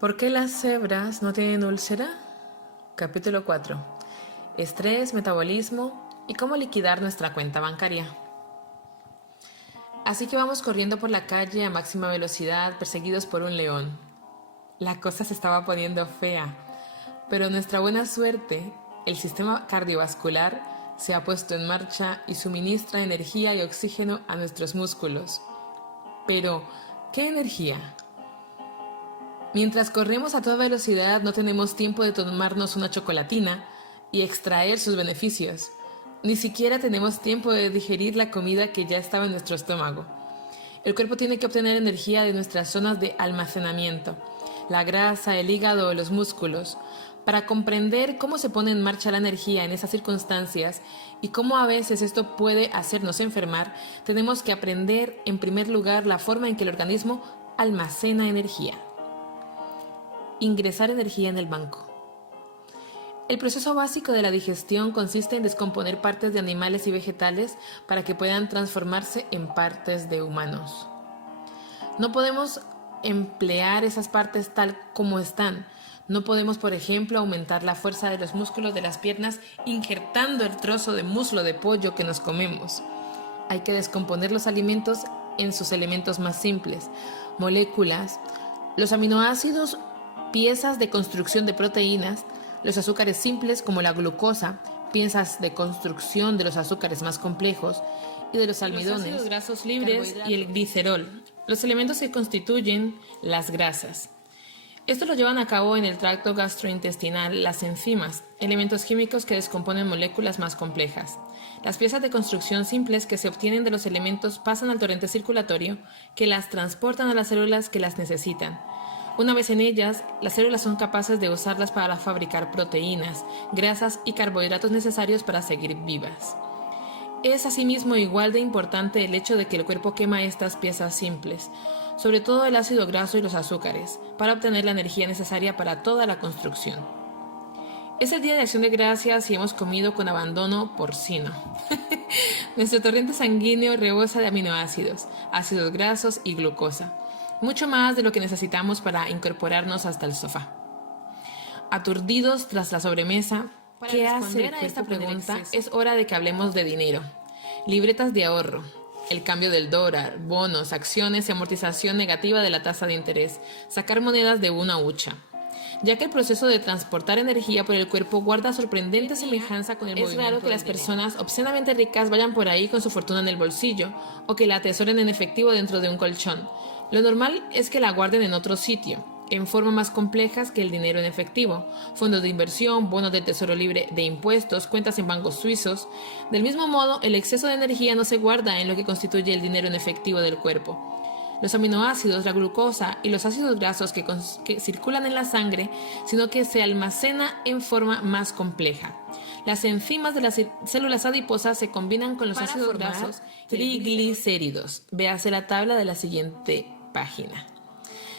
¿Por qué las cebras no tienen úlcera? Capítulo 4. Estrés, metabolismo y cómo liquidar nuestra cuenta bancaria. Así que vamos corriendo por la calle a máxima velocidad, perseguidos por un león. La cosa se estaba poniendo fea, pero nuestra buena suerte, el sistema cardiovascular se ha puesto en marcha y suministra energía y oxígeno a nuestros músculos. Pero, ¿qué energía? Mientras corremos a toda velocidad no tenemos tiempo de tomarnos una chocolatina y extraer sus beneficios. Ni siquiera tenemos tiempo de digerir la comida que ya estaba en nuestro estómago. El cuerpo tiene que obtener energía de nuestras zonas de almacenamiento, la grasa, el hígado o los músculos. Para comprender cómo se pone en marcha la energía en esas circunstancias y cómo a veces esto puede hacernos enfermar, tenemos que aprender en primer lugar la forma en que el organismo almacena energía. Ingresar energía en el banco. El proceso básico de la digestión consiste en descomponer partes de animales y vegetales para que puedan transformarse en partes de humanos. No podemos emplear esas partes tal como están. No podemos, por ejemplo, aumentar la fuerza de los músculos de las piernas injertando el trozo de muslo de pollo que nos comemos. Hay que descomponer los alimentos en sus elementos más simples, moléculas, los aminoácidos, piezas de construcción de proteínas, los azúcares simples como la glucosa, piezas de construcción de los azúcares más complejos y de los almidones, los ácidos grasos libres y el glicerol, los elementos que constituyen las grasas. Esto lo llevan a cabo en el tracto gastrointestinal las enzimas, elementos químicos que descomponen moléculas más complejas. Las piezas de construcción simples que se obtienen de los elementos pasan al torrente circulatorio, que las transportan a las células que las necesitan. Una vez en ellas, las células son capaces de usarlas para fabricar proteínas, grasas y carbohidratos necesarios para seguir vivas. Es asimismo igual de importante el hecho de que el cuerpo quema estas piezas simples, sobre todo el ácido graso y los azúcares, para obtener la energía necesaria para toda la construcción. Es el día de acción de gracias y hemos comido con abandono porcino. Nuestro torrente sanguíneo rebosa de aminoácidos, ácidos grasos y glucosa. Mucho más de lo que necesitamos para incorporarnos hasta el sofá. Aturdidos tras la sobremesa, ¿qué hacer a esta pregunta? Es hora de que hablemos de dinero. Libretas de ahorro, el cambio del dólar, bonos, acciones y amortización negativa de la tasa de interés, sacar monedas de una hucha. Ya que el proceso de transportar energía por el cuerpo guarda sorprendente semejanza con el movimiento. Es raro que las personas obscenamente ricas vayan por ahí con su fortuna en el bolsillo o que la atesoren en efectivo dentro de un colchón. Lo normal es que la guarden en otro sitio, en forma más complejas que el dinero en efectivo, fondos de inversión, bonos del tesoro libre de impuestos, cuentas en bancos suizos. Del mismo modo, el exceso de energía no se guarda en lo que constituye el dinero en efectivo del cuerpo. Los aminoácidos, la glucosa y los ácidos grasos que circulan en la sangre, sino que se almacena en forma más compleja. Las enzimas de las células adiposas se combinan con los ácidos grasos triglicéridos. Véase la tabla de la siguiente página.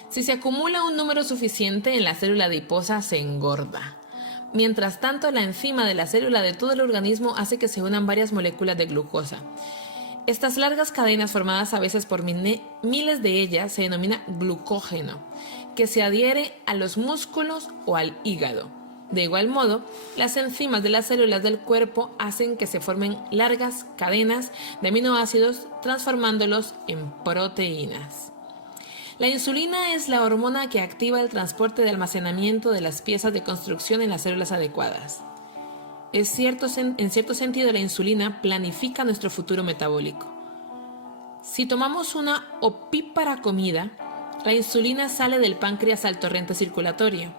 Si se acumula un número suficiente en la célula adiposa, se engorda. Mientras tanto, la enzima de la célula de todo el organismo hace que se unan varias moléculas de glucosa. Estas largas cadenas, formadas a veces por miles de ellas, se denomina glucógeno, que se adhiere a los músculos o al hígado. De igual modo, las enzimas de las células del cuerpo hacen que se formen largas cadenas de aminoácidos, transformándolos en proteínas. La insulina es la hormona que activa el transporte de almacenamiento de las piezas de construcción en las células adecuadas. En cierto sentido, la insulina planifica nuestro futuro metabólico. Si tomamos una opípara comida, la insulina sale del páncreas al torrente circulatorio,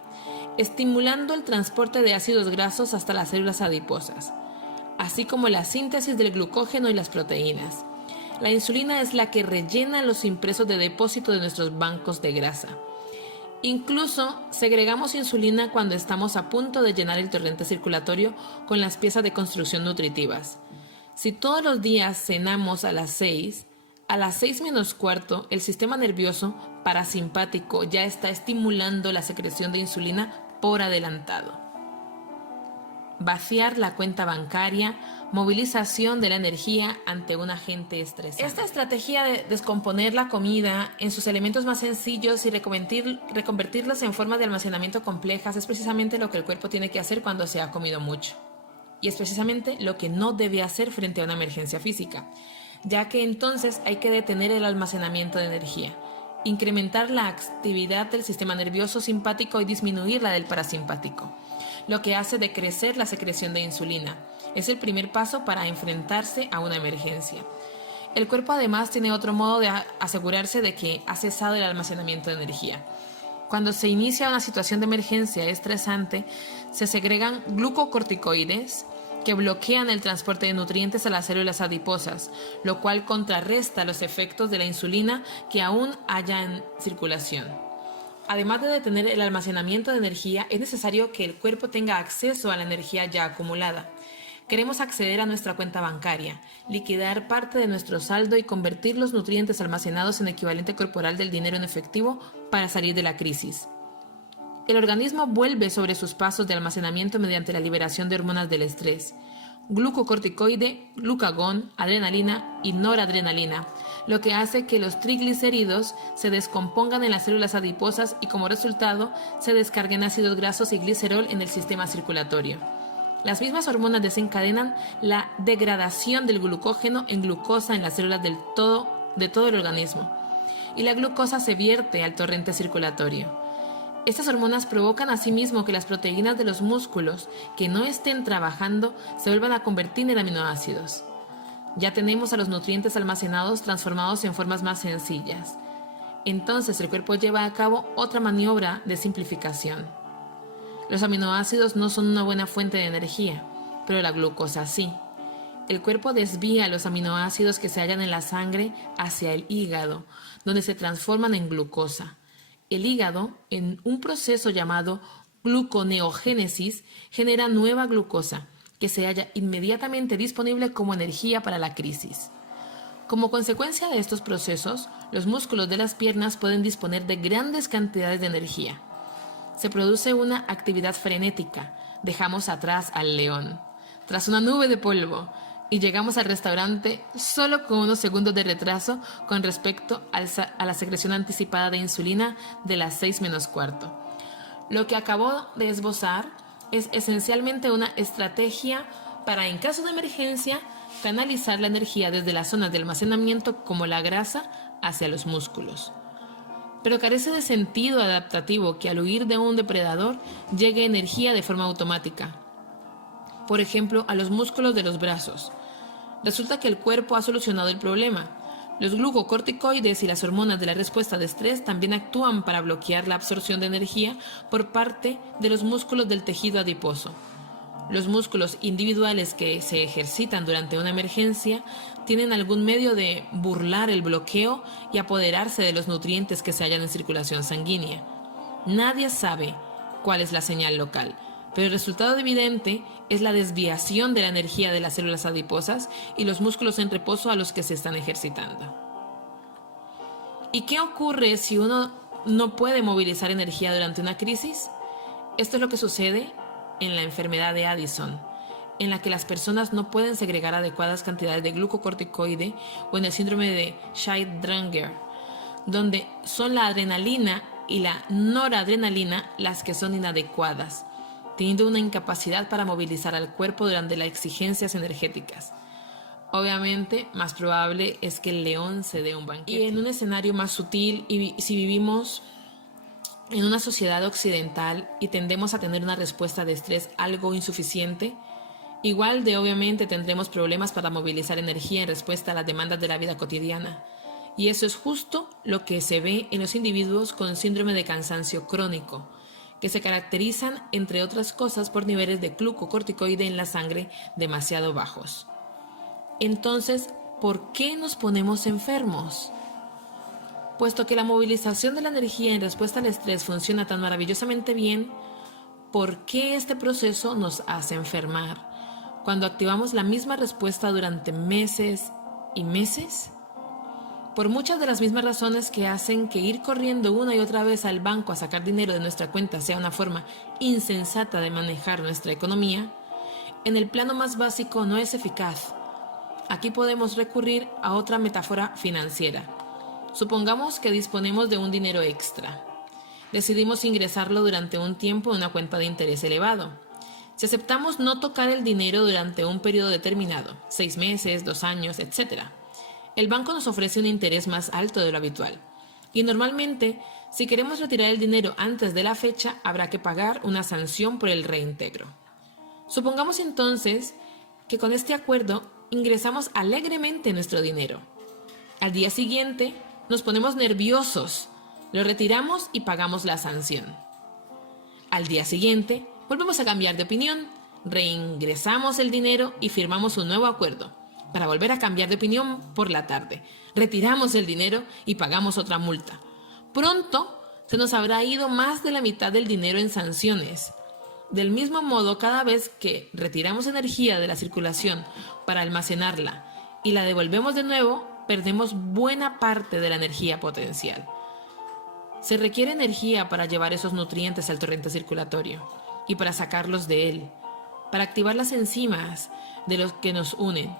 estimulando el transporte de ácidos grasos hasta las células adiposas, así como la síntesis del glucógeno y las proteínas. La insulina es la que rellena los impresos de depósito de nuestros bancos de grasa. Incluso segregamos insulina cuando estamos a punto de llenar el torrente circulatorio con las piezas de construcción nutritivas. Si todos los días cenamos a las 6 menos cuarto, el sistema nervioso parasimpático ya está estimulando la secreción de insulina por adelantado. vaciar la cuenta bancaria, movilización de la energía ante un agente estresante. Esta estrategia de descomponer la comida en sus elementos más sencillos y reconvertirlos en formas de almacenamiento complejas es precisamente lo que el cuerpo tiene que hacer cuando se ha comido mucho. Y es precisamente lo que no debe hacer frente a una emergencia física, ya que entonces hay que detener el almacenamiento de energía, incrementar la actividad del sistema nervioso simpático y disminuir la del parasimpático, lo que hace decrecer la secreción de insulina. Es el primer paso para enfrentarse a una emergencia. El cuerpo además tiene otro modo de asegurarse de que ha cesado el almacenamiento de energía. Cuando se inicia una situación de emergencia estresante, se segregan glucocorticoides que bloquean el transporte de nutrientes a las células adiposas, lo cual contrarresta los efectos de la insulina que aún haya en circulación. Además de detener el almacenamiento de energía, es necesario que el cuerpo tenga acceso a la energía ya acumulada. Queremos acceder a nuestra cuenta bancaria, liquidar parte de nuestro saldo y convertir los nutrientes almacenados en equivalente corporal del dinero en efectivo para salir de la crisis. El organismo vuelve sobre sus pasos de almacenamiento mediante la liberación de hormonas del estrés, glucocorticoide, glucagón, adrenalina y noradrenalina, lo que hace que los triglicéridos se descompongan en las células adiposas y como resultado se descarguen ácidos grasos y glicerol en el sistema circulatorio. Las mismas hormonas desencadenan la degradación del glucógeno en glucosa en las células de todo el organismo, y la glucosa se vierte al torrente circulatorio. Estas hormonas provocan asimismo que las proteínas de los músculos que no estén trabajando se vuelvan a convertir en aminoácidos. Ya tenemos a los nutrientes almacenados transformados en formas más sencillas. Entonces el cuerpo lleva a cabo otra maniobra de simplificación. Los aminoácidos no son una buena fuente de energía, pero la glucosa sí. El cuerpo desvía los aminoácidos que se hallan en la sangre hacia el hígado, donde se transforman en glucosa. El hígado, en un proceso llamado gluconeogénesis, genera nueva glucosa, que se halla inmediatamente disponible como energía para la crisis. Como consecuencia de estos procesos, los músculos de las piernas pueden disponer de grandes cantidades de energía. Se produce una actividad frenética, dejamos atrás al león, tras una nube de polvo, y llegamos al restaurante solo con unos segundos de retraso con respecto a la secreción anticipada de insulina de las 6:15. Lo que acabo de esbozar es esencialmente una estrategia para, en caso de emergencia, canalizar la energía desde las zonas de almacenamiento como la grasa hacia los músculos. Pero carece de sentido adaptativo que al huir de un depredador llegue energía de forma automática. Por ejemplo, a los músculos de los brazos. Resulta que el cuerpo ha solucionado el problema. Los glucocorticoides y las hormonas de la respuesta de estrés también actúan para bloquear la absorción de energía por parte de los músculos del tejido adiposo. Los músculos individuales que se ejercitan durante una emergencia tienen algún medio de burlar el bloqueo y apoderarse de los nutrientes que se hallan en circulación sanguínea. Nadie sabe cuál es la señal local, pero el resultado evidente es la desviación de la energía de las células adiposas y los músculos en reposo a los que se están ejercitando. ¿Y qué ocurre si uno no puede movilizar energía durante una crisis? Esto es lo que sucede en la enfermedad de Addison, en la que las no pueden segregar adecuadas cantidades de glucocorticoide, o en el síndrome de Scheidringer, donde son la adrenalina y la noradrenalina las que son inadecuadas, teniendo una incapacidad para movilizar al cuerpo durante las exigencias energéticas. Obviamente, más probable es que el león se dé un banquete. Y en un escenario más sutil, y si vivimos en una sociedad occidental y tendemos a tener una respuesta de estrés algo insuficiente, obviamente tendremos problemas para movilizar energía en respuesta a las demandas de la vida cotidiana. Y eso es justo lo que se ve en los individuos con síndrome de cansancio crónico, que se caracterizan, entre otras cosas, por niveles de glucocorticoide en la sangre demasiado bajos. Entonces, ¿por qué nos ponemos enfermos? Puesto que la movilización de la energía en respuesta al estrés funciona tan maravillosamente bien, ¿por qué este proceso nos hace enfermar cuando activamos la misma respuesta durante meses y meses? Por muchas de las mismas razones que hacen que ir corriendo una y otra vez al banco a sacar dinero de nuestra cuenta sea una forma insensata de manejar nuestra economía, en el plano más básico no es eficaz. Aquí podemos recurrir a otra metáfora financiera. Supongamos que disponemos de un dinero extra. Decidimos ingresarlo durante un tiempo en una cuenta de interés elevado. Si aceptamos no tocar el dinero durante un periodo determinado, 6 meses, 2 años, etc., el banco nos ofrece un interés más alto de lo habitual. Y normalmente, si queremos retirar el dinero antes de la fecha, habrá que pagar una sanción por el reintegro. Supongamos entonces que con este acuerdo ingresamos alegremente nuestro dinero. Al día siguiente, nos ponemos nerviosos, lo retiramos y pagamos la sanción. Al día siguiente, volvemos a cambiar de opinión, reingresamos el dinero y firmamos un nuevo acuerdo, para volver a cambiar de opinión por la tarde. Retiramos el dinero y pagamos otra multa. Pronto se nos habrá ido más de la mitad del dinero en sanciones. Del mismo modo, cada vez que retiramos energía de la circulación para almacenarla y la devolvemos de nuevo, perdemos buena parte de la energía potencial. Se requiere energía para llevar esos nutrientes al torrente circulatorio y para sacarlos de él, para activar las enzimas de los que nos unen,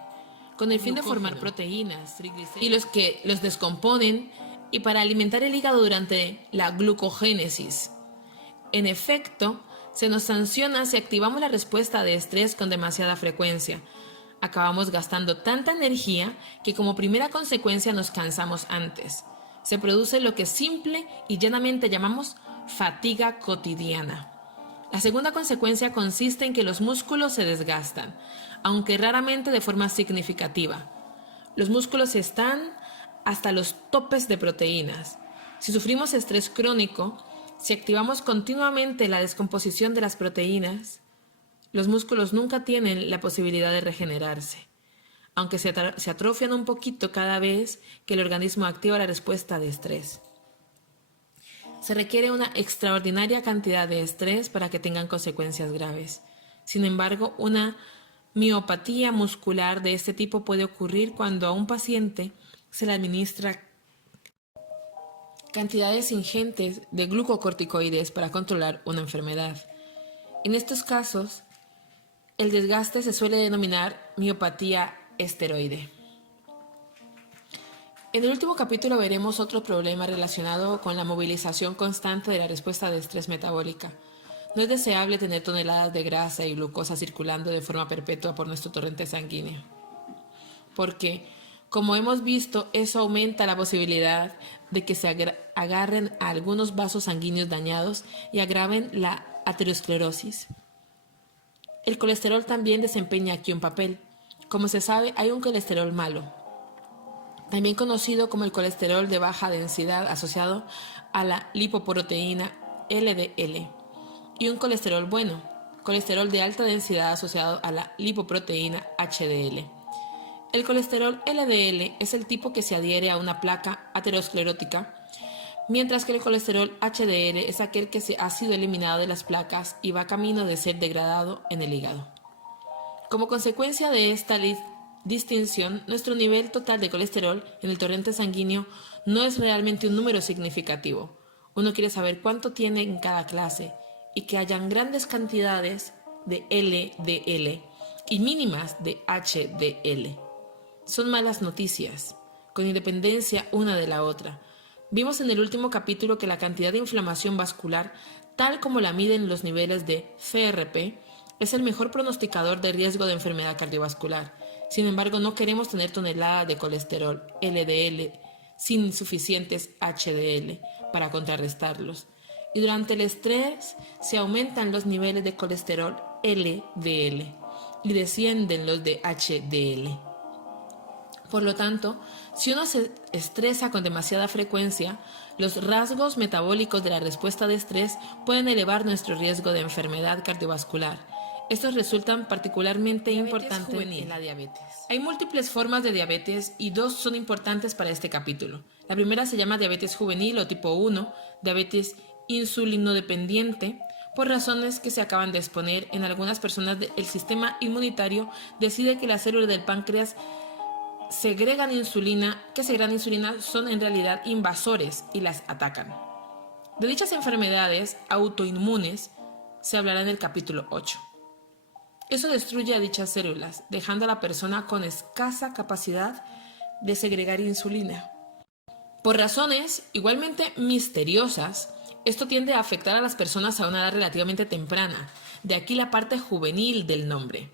con el fin de formar proteínas, triglicéridos y los que los descomponen, y para alimentar el hígado durante la glucogénesis. En efecto, se nos sanciona si activamos la respuesta de estrés con demasiada frecuencia. Acabamos gastando tanta energía que como primera consecuencia nos cansamos antes. Se produce lo que simple y llanamente llamamos fatiga cotidiana. La segunda consecuencia consiste en que los músculos se desgastan, aunque raramente de forma significativa. Los músculos están hasta los topes de proteínas. Si sufrimos estrés crónico, si activamos continuamente la descomposición de las proteínas, los músculos nunca tienen la posibilidad de regenerarse, aunque se atrofian un poquito cada vez que el organismo activa la respuesta de estrés. Se requiere una extraordinaria cantidad de estrés para que tengan consecuencias graves. Sin embargo, una miopatía muscular de este tipo puede ocurrir cuando a un paciente se le administra cantidades ingentes de glucocorticoides para controlar una enfermedad. En estos casos, el desgaste se suele denominar miopatía esteroide. En el último capítulo veremos otro problema relacionado con la movilización constante de la respuesta de estrés metabólica. No es deseable tener toneladas de grasa y glucosa circulando de forma perpetua por nuestro torrente sanguíneo, porque, como hemos visto, eso aumenta la posibilidad de que se agarren a algunos vasos sanguíneos dañados y agraven la aterosclerosis. El colesterol también desempeña aquí un papel. Como se sabe, hay un colesterol malo, también conocido como el colesterol de baja densidad asociado a la lipoproteína LDL, y un colesterol bueno, colesterol de alta densidad asociado a la lipoproteína HDL. El colesterol LDL es el tipo que se adhiere a una placa aterosclerótica, mientras que el colesterol HDL es aquel que ha sido eliminado de las placas y va camino de ser degradado en el hígado. Como consecuencia de esta distinción, nuestro nivel total de colesterol en el torrente sanguíneo no es realmente un número significativo. Uno quiere saber cuánto tiene en cada clase y que hayan grandes cantidades de LDL y mínimas de HDL. Son malas noticias, con independencia una de la otra. Vimos en el último capítulo que la cantidad de inflamación vascular, tal como la miden los niveles de CRP, es el mejor pronosticador de riesgo de enfermedad cardiovascular. Sin embargo, no queremos tener toneladas de colesterol LDL sin suficientes HDL para contrarrestarlos. Y durante el estrés se aumentan los niveles de colesterol LDL y descienden los de HDL. Por lo tanto, si uno se estresa con demasiada frecuencia, los rasgos metabólicos de la respuesta de estrés pueden elevar nuestro riesgo de enfermedad cardiovascular. Estos resultan particularmente importantes en la diabetes. Hay múltiples formas de diabetes y dos son importantes para este capítulo. La primera se llama diabetes juvenil o tipo 1, diabetes insulinodependiente, por razones que se acaban de exponer. En algunas personas el sistema inmunitario decide que las células del páncreas que segregan insulina son en realidad invasores y las atacan. De dichas enfermedades autoinmunes se hablará en el capítulo 8. Eso destruye a dichas células, dejando a la persona con escasa capacidad de segregar insulina. Por razones igualmente misteriosas, esto tiende a afectar a las personas a una edad relativamente temprana, de aquí la parte juvenil del nombre.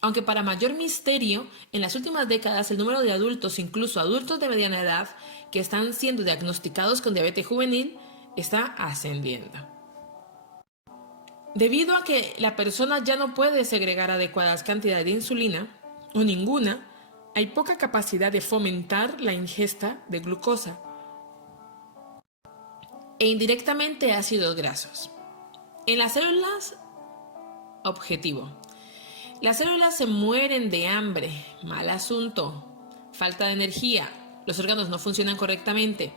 Aunque para mayor misterio, en las últimas décadas el número de adultos, incluso adultos de mediana edad, que están siendo diagnosticados con diabetes juvenil, está ascendiendo. Debido a que la persona ya no puede segregar adecuadas cantidades de insulina, o ninguna, hay poca capacidad de fomentar la ingesta de glucosa e indirectamente ácidos grasos. En las células objetivo. Las células se mueren de hambre, mal asunto, falta de energía, los órganos no funcionan correctamente.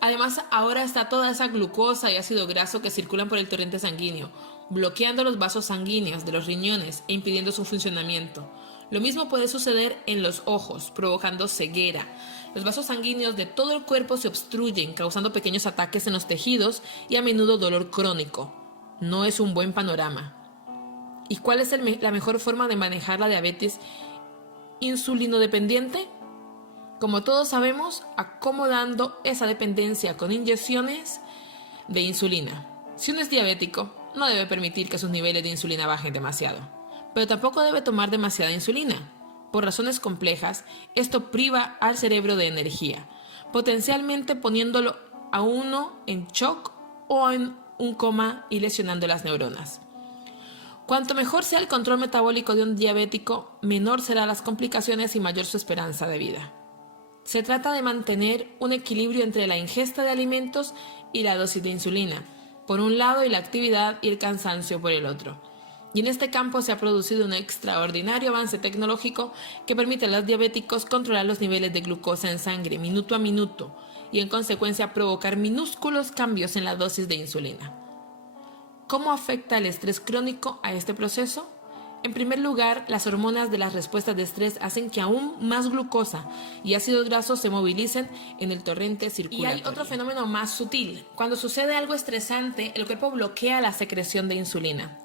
Además, ahora está toda esa glucosa y ácido graso que circulan por el torrente sanguíneo, bloqueando los vasos sanguíneos de los riñones e impidiendo su funcionamiento. Lo mismo puede suceder en los ojos, provocando ceguera. Los vasos sanguíneos de todo el cuerpo se obstruyen, causando pequeños ataques en los tejidos y a menudo dolor crónico. No es un buen panorama. ¿Y cuál es la mejor forma de manejar la diabetes insulinodependiente? Como todos sabemos, acomodando esa dependencia con inyecciones de insulina. Si uno es diabético, no debe permitir que sus niveles de insulina bajen demasiado, pero tampoco debe tomar demasiada insulina. Por razones complejas, esto priva al cerebro de energía, potencialmente poniéndolo a uno en shock o en un coma y lesionando las neuronas. Cuanto mejor sea el control metabólico de un diabético, menor serán las complicaciones y mayor su esperanza de vida. Se trata de mantener un equilibrio entre la ingesta de alimentos y la dosis de insulina, por un lado, y la actividad y el cansancio por el otro. Y en este campo se ha producido un extraordinario avance tecnológico que permite a los diabéticos controlar los niveles de glucosa en sangre minuto a minuto y en consecuencia provocar minúsculos cambios en la dosis de insulina. ¿Cómo afecta el estrés crónico a este proceso? En primer lugar, las hormonas de las respuestas de estrés hacen que aún más glucosa y ácidos grasos se movilicen en el torrente circulatorio. Y hay otro fenómeno más sutil. Cuando sucede algo estresante, el cuerpo bloquea la secreción de insulina.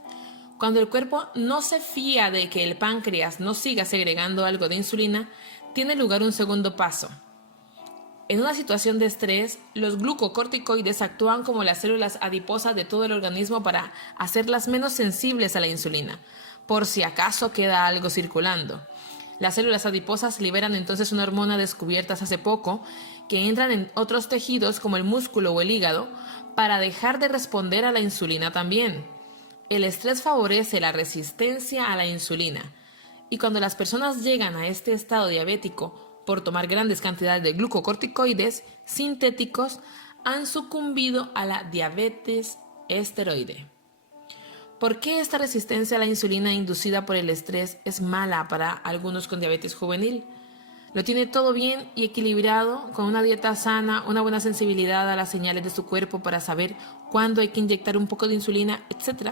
Cuando el cuerpo no se fía de que el páncreas no siga segregando algo de insulina, tiene lugar un segundo paso. En una situación de estrés, los glucocorticoides actúan como las células adiposas de todo el organismo para hacerlas menos sensibles a la insulina, por si acaso queda algo circulando. Las células adiposas liberan entonces una hormona descubierta hace poco que entran en otros tejidos como el músculo o el hígado para dejar de responder a la insulina también. El estrés favorece la resistencia a la insulina y cuando las personas llegan a este estado diabético por tomar grandes cantidades de glucocorticoides sintéticos, han sucumbido a la diabetes esteroide. ¿Por qué esta resistencia a la insulina inducida por el estrés es mala para algunos con diabetes juvenil? Lo tiene todo bien y equilibrado, con una dieta sana, una buena sensibilidad a las señales de su cuerpo para saber cuándo hay que inyectar un poco de insulina, etc.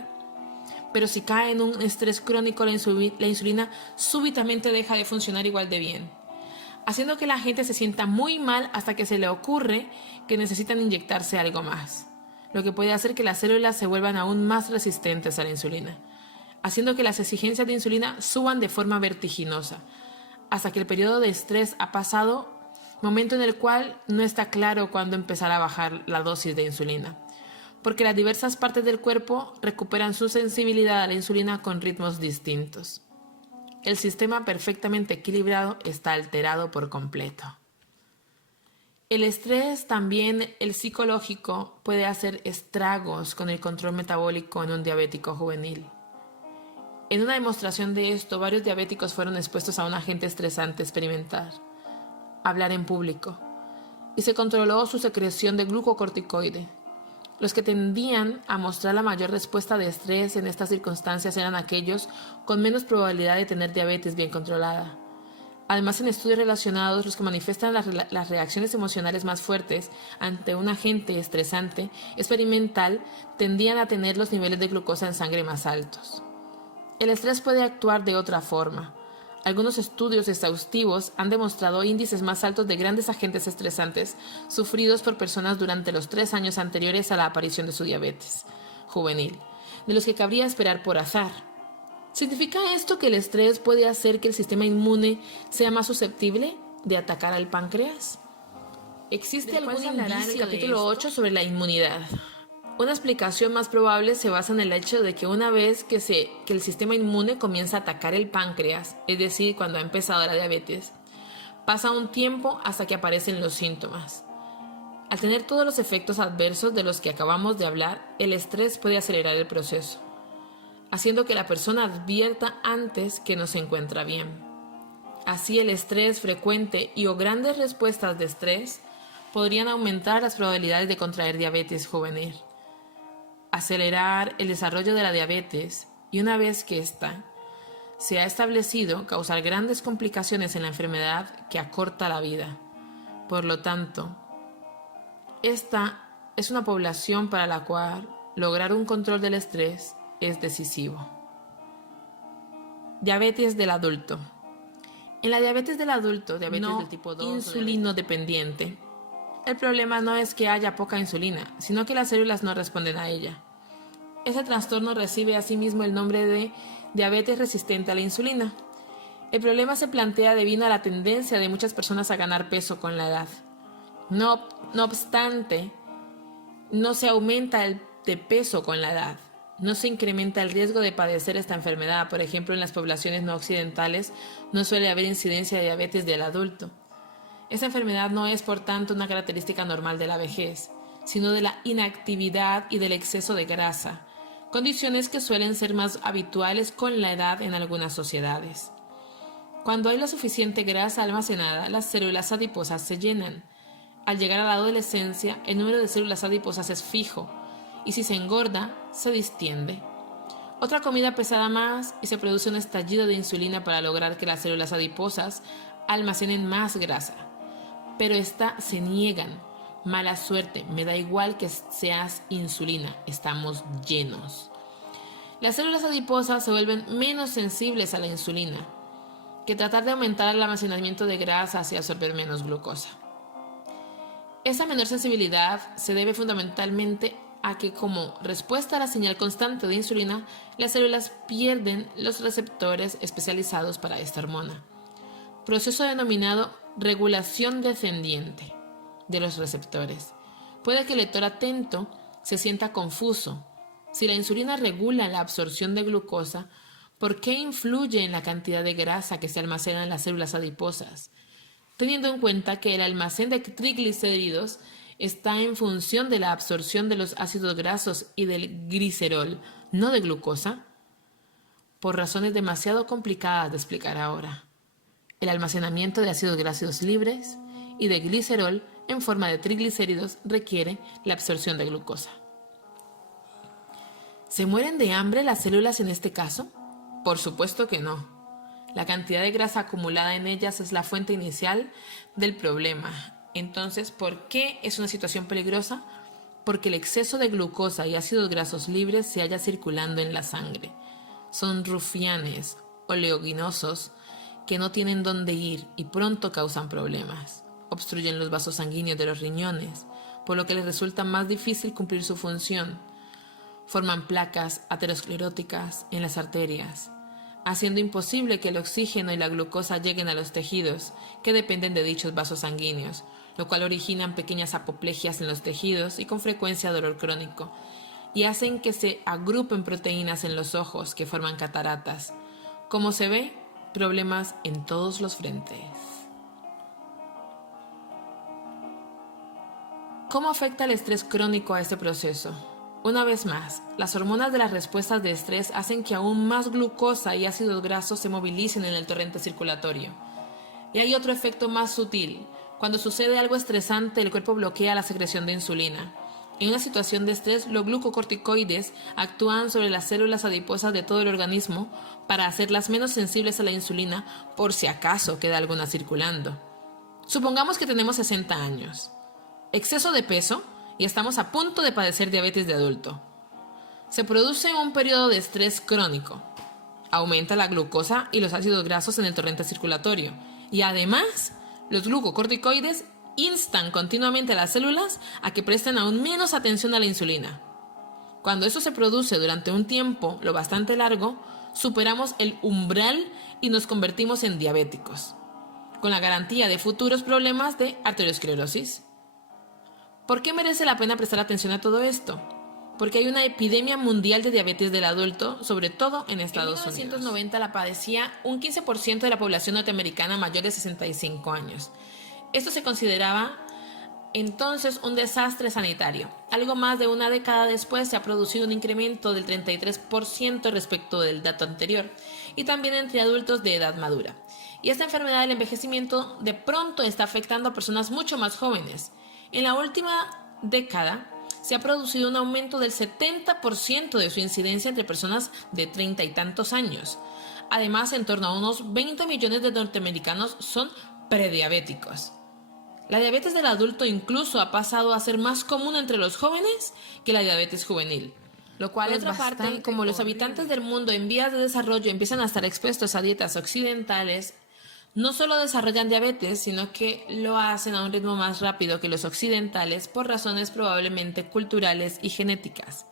Pero si cae en un estrés crónico, la insulina súbitamente deja de funcionar igual de bien, haciendo que la gente se sienta muy mal hasta que se le ocurre que necesitan inyectarse algo más, lo que puede hacer que las células se vuelvan aún más resistentes a la insulina, haciendo que las exigencias de insulina suban de forma vertiginosa, hasta que el periodo de estrés ha pasado, momento en el cual no está claro cuándo empezar a bajar la dosis de insulina, porque las diversas partes del cuerpo recuperan su sensibilidad a la insulina con ritmos distintos. El sistema perfectamente equilibrado está alterado por completo. El estrés, también el psicológico, puede hacer estragos con el control metabólico en un diabético juvenil. En una demostración de esto, varios diabéticos fueron expuestos a un agente estresante experimental, hablar en público, y se controló su secreción de glucocorticoide. Los que tendían a mostrar la mayor respuesta de estrés en estas circunstancias eran aquellos con menos probabilidad de tener diabetes bien controlada. Además, en estudios relacionados, los que manifiestan las reacciones emocionales más fuertes ante un agente estresante experimental tendían a tener los niveles de glucosa en sangre más altos. El estrés puede actuar de otra forma. Algunos estudios exhaustivos han demostrado índices más altos de grandes agentes estresantes sufridos por personas durante los 3 años anteriores a la aparición de su diabetes juvenil, de los que cabría esperar por azar. ¿Significa esto que el estrés puede hacer que el sistema inmune sea más susceptible de atacar al páncreas? ¿Existe algún indicio en el capítulo 8 sobre la inmunidad? Una explicación más probable se basa en el hecho de que una vez que el sistema inmune comienza a atacar el páncreas, es decir, cuando ha empezado la diabetes, pasa un tiempo hasta que aparecen los síntomas. Al tener todos los efectos adversos de los que acabamos de hablar, el estrés puede acelerar el proceso, haciendo que la persona advierta antes que no se encuentra bien. Así, el estrés frecuente y o grandes respuestas de estrés podrían aumentar las probabilidades de contraer diabetes juvenil, acelerar el desarrollo de la diabetes y, una vez que ésta se ha establecido, causar grandes complicaciones en la enfermedad que acorta la vida. Por lo tanto, esta es una población para la cual lograr un control del estrés es decisivo. Diabetes del adulto. En la diabetes del adulto, diabetes del tipo 2, insulino dependiente, el problema no es que haya poca insulina, sino que las células no responden a ella. Ese trastorno recibe asimismo el nombre de diabetes resistente a la insulina. El problema se plantea debido a la tendencia de muchas personas a ganar peso con la edad. No obstante, no se aumenta el de peso con la edad. No se incrementa el riesgo de padecer esta enfermedad. Por ejemplo, en las poblaciones no occidentales no suele haber incidencia de diabetes del adulto. Esta enfermedad no es, por tanto, una característica normal de la vejez, sino de la inactividad y del exceso de grasa, condiciones que suelen ser más habituales con la edad en algunas sociedades. Cuando hay la suficiente grasa almacenada, las células adiposas se llenan. Al llegar a la adolescencia, el número de células adiposas es fijo, y si se engorda, se distiende. Otra comida pesada más y se produce un estallido de insulina para lograr que las células adiposas almacenen más grasa. Pero esta se niegan. Mala suerte, me da igual que seas insulina, estamos llenos. Las células adiposas se vuelven menos sensibles a la insulina que tratar de aumentar el almacenamiento de grasas y absorber menos glucosa. Esa menor sensibilidad se debe fundamentalmente a que, como respuesta a la señal constante de insulina, las células pierden los receptores especializados para esta hormona, proceso denominado regulación descendiente de los receptores. Puede que el lector atento se sienta confuso. Si la insulina regula la absorción de glucosa, ¿por qué influye en la cantidad de grasa que se almacena en las células adiposas? Teniendo en cuenta que el almacén de triglicéridos está en función de la absorción de los ácidos grasos y del glicerol, no de glucosa, por razones demasiado complicadas de explicar ahora. El almacenamiento de ácidos grasos libres y de glicerol en forma de triglicéridos requiere la absorción de glucosa. ¿Se mueren de hambre las células en este caso? Por supuesto que no. La cantidad de grasa acumulada en ellas es la fuente inicial del problema. Entonces, ¿por qué es una situación peligrosa? Porque el exceso de glucosa y ácidos grasos libres se halla circulando en la sangre. Son rufianes, oleaginosos, que no tienen dónde ir y pronto causan problemas. Obstruyen los vasos sanguíneos de los riñones, por lo que les resulta más difícil cumplir su función. Forman placas ateroscleróticas en las arterias, haciendo imposible que el oxígeno y la glucosa lleguen a los tejidos que dependen de dichos vasos sanguíneos, lo cual originan pequeñas apoplegias en los tejidos y con frecuencia dolor crónico, y hacen que se agrupen proteínas en los ojos que forman cataratas. Como se ve, problemas en todos los frentes. ¿Cómo afecta el estrés crónico a este proceso? Una vez más, las hormonas de las respuestas de estrés hacen que aún más glucosa y ácidos grasos se movilicen en el torrente circulatorio. Y hay otro efecto más sutil. Cuando sucede algo estresante, el cuerpo bloquea la secreción de insulina. En una situación de estrés, los glucocorticoides actúan sobre las células adiposas de todo el organismo para hacerlas menos sensibles a la insulina por si acaso queda alguna circulando. Supongamos que tenemos 60 años. Exceso de peso y estamos a punto de padecer diabetes de adulto. Se produce un periodo de estrés crónico. Aumenta la glucosa y los ácidos grasos en el torrente circulatorio. Y además, los glucocorticoides instan continuamente a las células a que presten aún menos atención a la insulina. Cuando eso se produce durante un tiempo lo bastante largo, superamos el umbral y nos convertimos en diabéticos, con la garantía de futuros problemas de arteriosclerosis. ¿Por qué merece la pena prestar atención a todo esto? Porque hay una epidemia mundial de diabetes del adulto, sobre todo en Estados Unidos. En 1990 la padecía un 15% de la población norteamericana mayor de 65 años. Esto se consideraba entonces un desastre sanitario. Algo más de una década después se ha producido un incremento del 33% respecto del dato anterior, y también entre adultos de edad madura. Y esta enfermedad del envejecimiento de pronto está afectando a personas mucho más jóvenes. En la última década se ha producido un aumento del 70% de su incidencia entre personas de 30 y tantos años. Además, en torno a unos 20 millones de norteamericanos son prediabéticos. La diabetes del adulto incluso ha pasado a ser más común entre los jóvenes que la diabetes juvenil. Lo cual, por otra parte, como los habitantes del mundo en vías de desarrollo empiezan a estar expuestos a dietas occidentales, no solo desarrollan diabetes, sino que lo hacen a un ritmo más rápido que los occidentales por razones probablemente culturales y genéticas.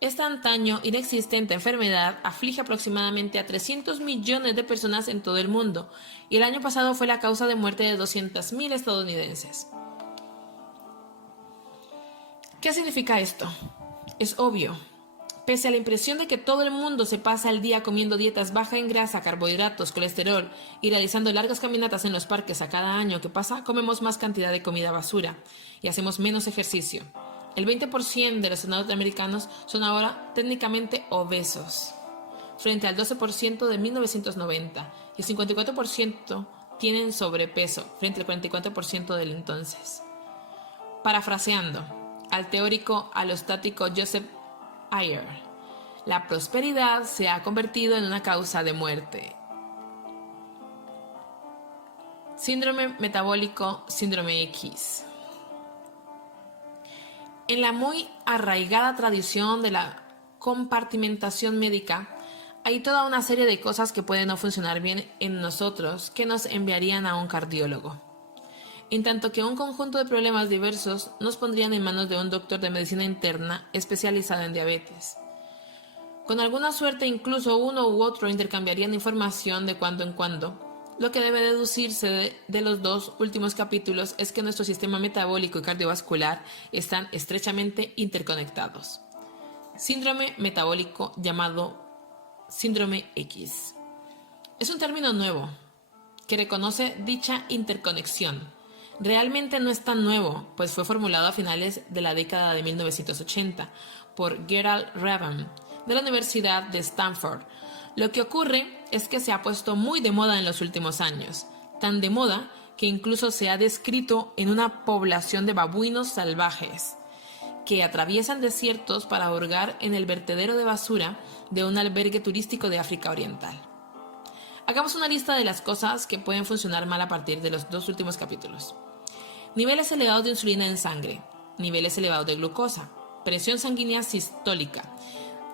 Esta antaño inexistente enfermedad aflige aproximadamente a 300 millones de personas en todo el mundo, y el año pasado fue la causa de muerte de 200.000 estadounidenses. ¿Qué significa esto? Es obvio. Pese a la impresión de que todo el mundo se pasa el día comiendo dietas bajas en grasa, carbohidratos, colesterol y realizando largas caminatas en los parques a cada año que pasa, comemos más cantidad de comida basura y hacemos menos ejercicio. El 20% de los norteamericanos son ahora técnicamente obesos, frente al 12% de 1990, y el 54% tienen sobrepeso, frente al 44% del entonces. Parafraseando al teórico alostático Joseph Ayer, la prosperidad se ha convertido en una causa de muerte. Síndrome metabólico, síndrome X. En la muy arraigada tradición de la compartimentación médica, hay toda una serie de cosas que pueden no funcionar bien en nosotros que nos enviarían a un cardiólogo, en tanto que un conjunto de problemas diversos nos pondrían en manos de un doctor de medicina interna especializado en diabetes. Con alguna suerte, incluso uno u otro intercambiarían información de cuando en cuando. Lo que debe deducirse de los dos últimos capítulos es que nuestro sistema metabólico y cardiovascular están estrechamente interconectados. Síndrome metabólico llamado síndrome X. Es un término nuevo que reconoce dicha interconexión. Realmente no es tan nuevo, pues fue formulado a finales de la década de 1980 por Gerald Reavan de la Universidad de Stanford. Lo que ocurre es que se ha puesto muy de moda en los últimos años, tan de moda que incluso se ha descrito en una población de babuinos salvajes que atraviesan desiertos para hurgar en el vertedero de basura de un albergue turístico de África Oriental. Hagamos una lista de las cosas que pueden funcionar mal a partir de los dos últimos capítulos. Niveles elevados de insulina en sangre, niveles elevados de glucosa, presión sanguínea sistólica,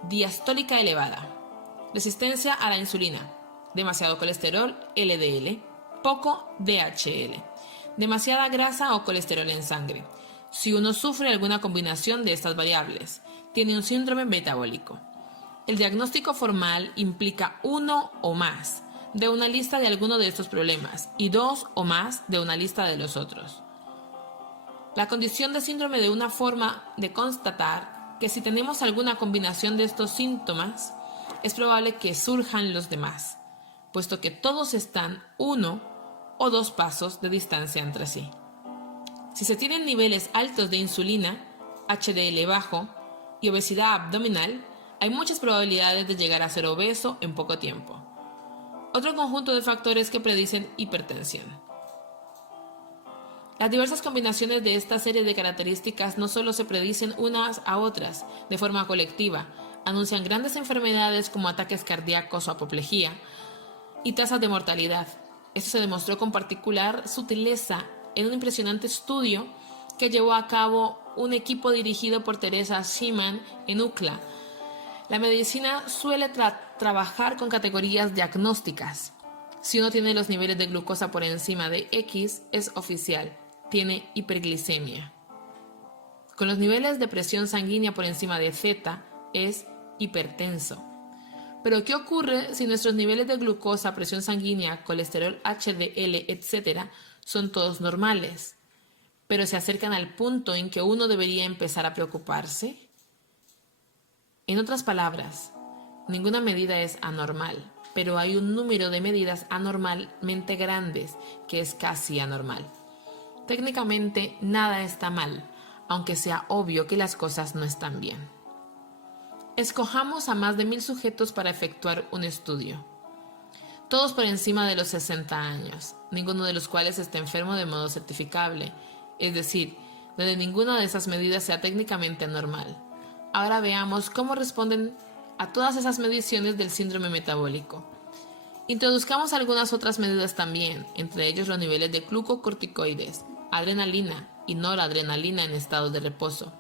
diastólica elevada, resistencia a la insulina, demasiado colesterol LDL, poco DHL, demasiada grasa o colesterol en sangre. Si uno sufre alguna combinación de estas variables, tiene un síndrome metabólico. El diagnóstico formal implica uno o más de una lista de alguno de estos problemas y dos o más de una lista de los otros. La condición de síndrome de una forma de constatar que si tenemos alguna combinación de estos síntomas, es probable que surjan los demás, puesto que todos están uno o dos pasos de distancia entre sí. Si se tienen niveles altos de insulina, HDL bajo y obesidad abdominal, hay muchas probabilidades de llegar a ser obeso en poco tiempo. Otro conjunto de factores que predicen hipertensión. Las diversas combinaciones de esta serie de características no solo se predicen unas a otras de forma colectiva, anuncian grandes enfermedades como ataques cardíacos o apoplejía y tasas de mortalidad. Esto se demostró con particular sutileza en un impresionante estudio que llevó a cabo un equipo dirigido por Teresa Schiman en UCLA. La medicina suele trabajar con categorías diagnósticas. Si uno tiene los niveles de glucosa por encima de X, es oficial, tiene hiperglicemia. Con los niveles de presión sanguínea por encima de Z, es hipertenso. Pero ¿qué ocurre si nuestros niveles de glucosa, presión sanguínea, colesterol HDL, etcétera, son todos normales, pero se acercan al punto en que uno debería empezar a preocuparse? En otras palabras, ninguna medida es anormal, pero hay un número de medidas anormalmente grandes que es casi anormal. Técnicamente, nada está mal, aunque sea obvio que las cosas no están bien. Escojamos a más de 1000 sujetos para efectuar un estudio. Todos por encima de los 60 años, ninguno de los cuales está enfermo de modo certificable, es decir, donde ninguna de esas medidas sea técnicamente anormal. Ahora veamos cómo responden a todas esas mediciones del síndrome metabólico. Introduzcamos algunas otras medidas también, entre ellos los niveles de glucocorticoides, adrenalina y noradrenalina en estado de reposo.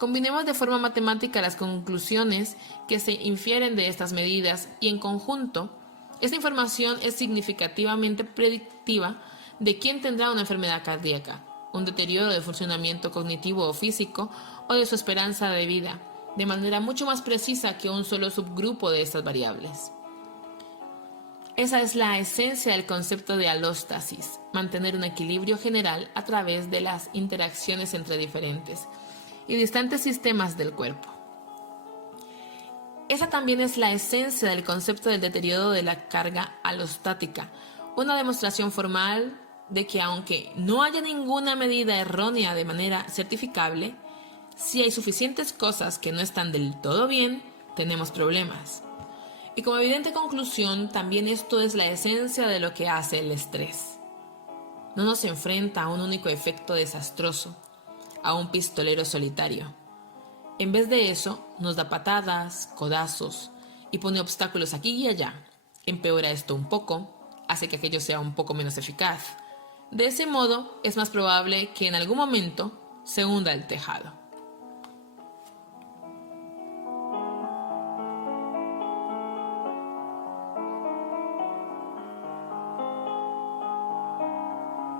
Combinemos de forma matemática las conclusiones que se infieren de estas medidas y en conjunto, esta información es significativamente predictiva de quién tendrá una enfermedad cardíaca, un deterioro de funcionamiento cognitivo o físico o de su esperanza de vida, de manera mucho más precisa que un solo subgrupo de estas variables. Esa es la esencia del concepto de alóstasis, mantener un equilibrio general a través de las interacciones entre diferentes y distantes sistemas del cuerpo. Esa también es la esencia del concepto del deterioro de la carga alostática, una demostración formal de que aunque no haya ninguna medida errónea de manera certificable, si hay suficientes cosas que no están del todo bien, tenemos problemas. Y como evidente conclusión, también esto es la esencia de lo que hace el estrés. No nos enfrenta a un único efecto desastroso, a un pistolero solitario. En vez de eso, nos da patadas, codazos y pone obstáculos aquí y allá. Empeora esto un poco, hace que aquello sea un poco menos eficaz. De ese modo, es más probable que en algún momento se hunda el tejado.